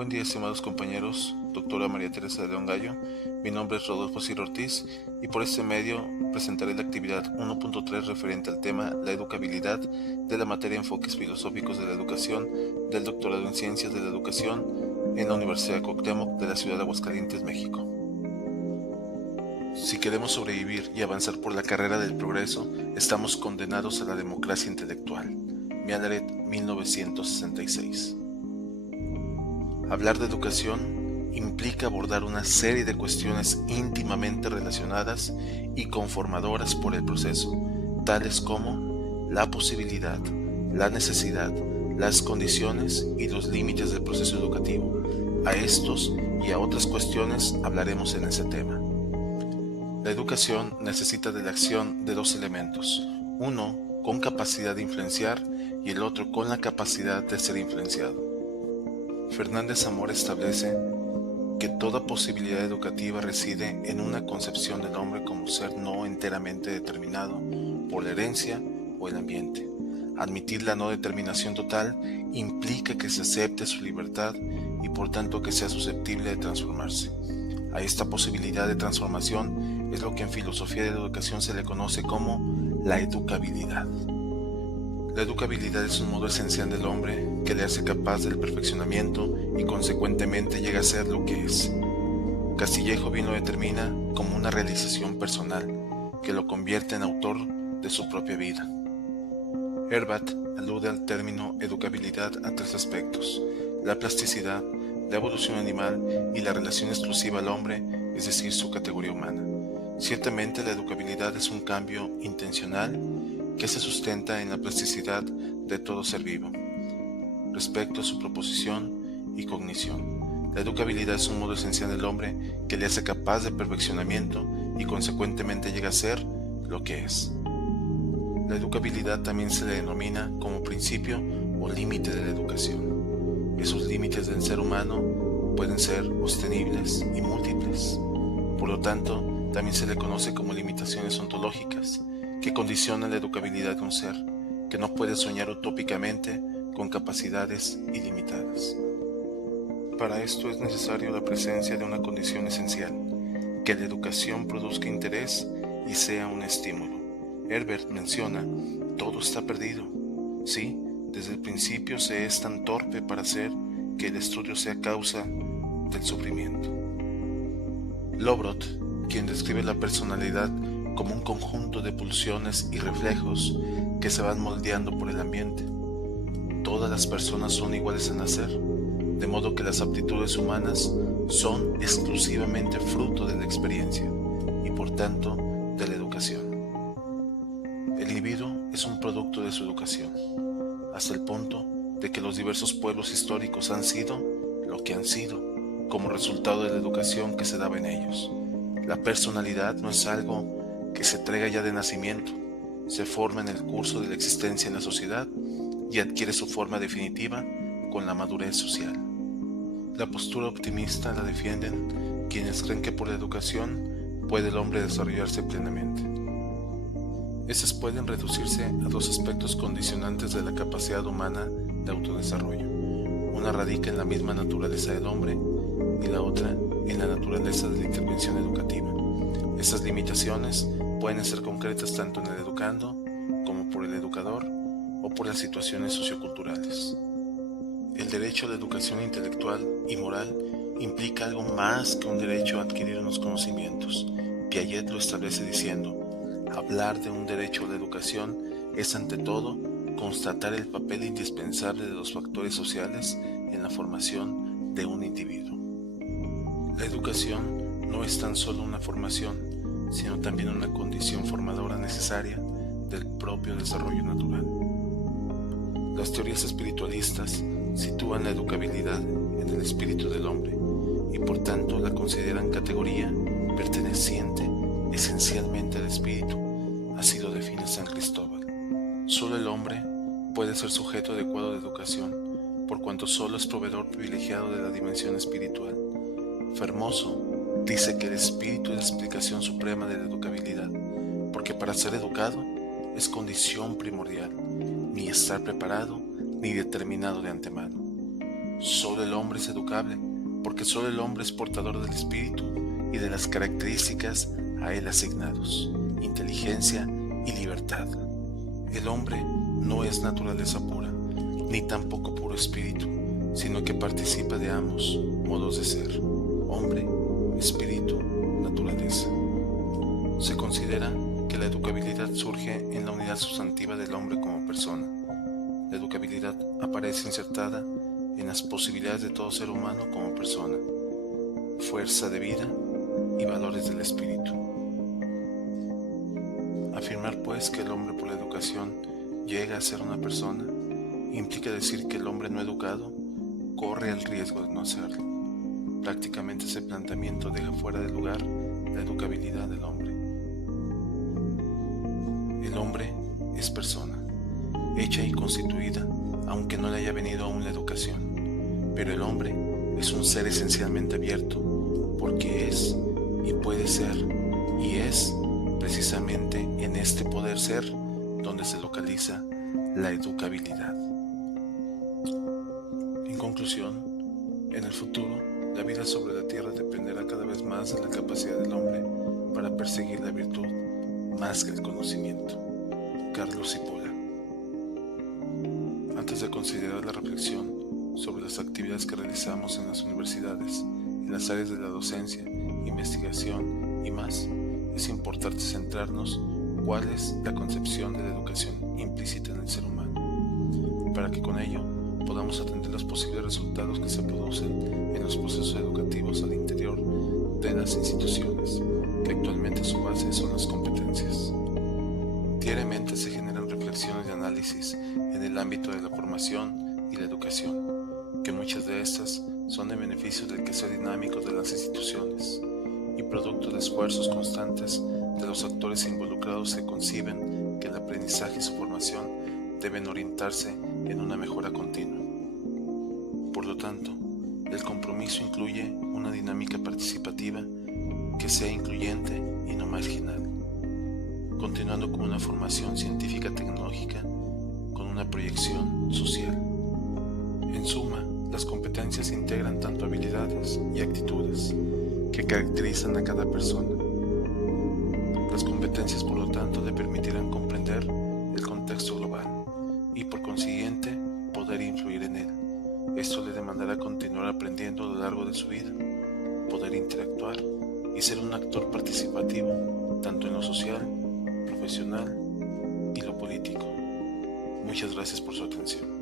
Buen día, estimados compañeros, doctora María Teresa de León Gallo. Mi nombre es Rodolfo Ciro Ortiz y por este medio presentaré la actividad 1.3 referente al tema la educabilidad de la materia Enfoques Filosóficos de la Educación del Doctorado en Ciencias de la Educación en la Universidad de Cuauhtémoc de la ciudad de Aguascalientes, México. Si queremos sobrevivir y avanzar por la carrera del progreso, estamos condenados a la democracia intelectual. Mialet, 1966. Hablar de educación implica abordar una serie de cuestiones íntimamente relacionadas y conformadoras por el proceso, tales como la posibilidad, la necesidad, las condiciones y los límites del proceso educativo. A estos y a otras cuestiones hablaremos en ese tema. La educación necesita de la acción de dos elementos, uno con capacidad de influenciar y el otro con la capacidad de ser influenciado. Fernández Amor establece que toda posibilidad educativa reside en una concepción del hombre como ser no enteramente determinado por la herencia o el ambiente. Admitir la no determinación total implica que se acepte su libertad y por tanto que sea susceptible de transformarse. A esta posibilidad de transformación es lo que en filosofía de la educación se le conoce como la educabilidad. La educabilidad es un modo esencial del hombre que le hace capaz del perfeccionamiento y consecuentemente llega a ser lo que es. Castillejo bien lo determina como una realización personal que lo convierte en autor de su propia vida. Herbat alude al término educabilidad a tres aspectos: la plasticidad, la evolución animal y la relación exclusiva al hombre, es decir, su categoría humana. Ciertamente la educabilidad es un cambio intencional que se sustenta en la plasticidad de todo ser vivo, respecto a su proposición y cognición. La educabilidad es un modo esencial del hombre que le hace capaz de perfeccionamiento y consecuentemente llega a ser lo que es. La educabilidad también se le denomina como principio o límite de la educación. Esos límites del ser humano pueden ser sostenibles y múltiples. Por lo tanto, también se le conoce como limitaciones ontológicas, que condicionan la educabilidad de un ser, que no puede soñar utópicamente con capacidades ilimitadas. Para esto es necesario la presencia de una condición esencial, que la educación produzca interés y sea un estímulo. Herbert menciona, todo está perdido. Sí, desde el principio se es tan torpe para hacer que el estudio sea causa del sufrimiento. Lobrot, quien describe la personalidad como un conjunto de pulsiones y reflejos que se van moldeando por el ambiente. Todas las personas son iguales al nacer, de modo que las aptitudes humanas son exclusivamente fruto de la experiencia y por tanto de la educación. El individuo es un producto de su educación, hasta el punto de que los diversos pueblos históricos han sido lo que han sido como resultado de la educación que se daba en ellos. La personalidad no es algo que se traiga ya de nacimiento, se forma en el curso de la existencia en la sociedad y adquiere su forma definitiva con la madurez social. La postura optimista la defienden quienes creen que por la educación puede el hombre desarrollarse plenamente. Estas pueden reducirse a dos aspectos condicionantes de la capacidad humana de autodesarrollo. Una radica en la misma naturaleza del hombre y la otra en la naturaleza de la intervención educativa. Esas limitaciones pueden ser concretas tanto en el educando como por el educador o por las situaciones socioculturales. El derecho a la educación intelectual y moral implica algo más que un derecho a adquirir unos conocimientos. Piaget lo establece diciendo, hablar de un derecho a la educación es ante todo constatar el papel indispensable de los factores sociales en la formación de un individuo. La educación no es tan solo una formación, sino también una condición formadora necesaria del propio desarrollo natural. Las teorías espiritualistas sitúan la educabilidad en el espíritu del hombre y por tanto la consideran categoría perteneciente esencialmente al espíritu, así lo define San Cristóbal. Solo el hombre puede ser sujeto adecuado de educación, por cuanto solo es proveedor privilegiado de la dimensión espiritual. Fermoso dice que el espíritu es la explicación suprema de la educabilidad, porque para ser educado es condición primordial, ni estar preparado ni determinado de antemano. Solo el hombre es educable, porque solo el hombre es portador del espíritu y de las características a él asignados, inteligencia y libertad. El hombre no es naturaleza pura, ni tampoco puro espíritu, sino que participa de ambos modos de ser, hombre, espíritu, naturaleza. Se considera que la educabilidad surge en la unidad sustantiva del hombre como persona. La educabilidad aparece insertada en las posibilidades de todo ser humano como persona, fuerza de vida y valores del espíritu. Afirmar pues que el hombre por la educación llega a ser una persona implica decir que el hombre no educado corre el riesgo de no serlo. Prácticamente ese planteamiento deja fuera de lugar la educabilidad del hombre. El hombre es persona, hecha y constituida, aunque no le haya venido aún la educación, pero el hombre es un ser esencialmente abierto, porque es y puede ser, y es precisamente en este poder ser donde se localiza la educabilidad. En conclusión, en el futuro, la vida sobre la tierra dependerá cada vez más de la capacidad del hombre para perseguir la virtud más que el conocimiento. Carlos Cipolla. Antes de considerar la reflexión sobre las actividades que realizamos en las universidades, en las áreas de la docencia, investigación y más, es importante centrarnos cuál es la concepción de la educación implícita en el ser humano, para que con ello podamos atender los posibles resultados que se producen en los procesos educativos al interior de las instituciones, que actualmente su base son las competencias. Diariamente se generan reflexiones y análisis en el ámbito de la formación y la educación, que muchas de estas son de beneficio del quehacer dinámico de las instituciones y producto de esfuerzos constantes de los actores involucrados que conciben que el aprendizaje y su formación deben orientarse en una mejora continua. Por lo tanto, el compromiso incluye una dinámica participativa que sea incluyente y no marginal, continuando con una formación científica tecnológica con una proyección social. En suma, las competencias integran tanto habilidades y actitudes que caracterizan a cada persona. Las competencias, por lo tanto, le permitirán comprender el contexto global y, por consiguiente, poder influir en él. Esto le demandará continuar aprendiendo a lo largo de su vida, poder interactuar y ser un actor participativo, tanto en lo social, profesional y lo político. Muchas gracias por su atención.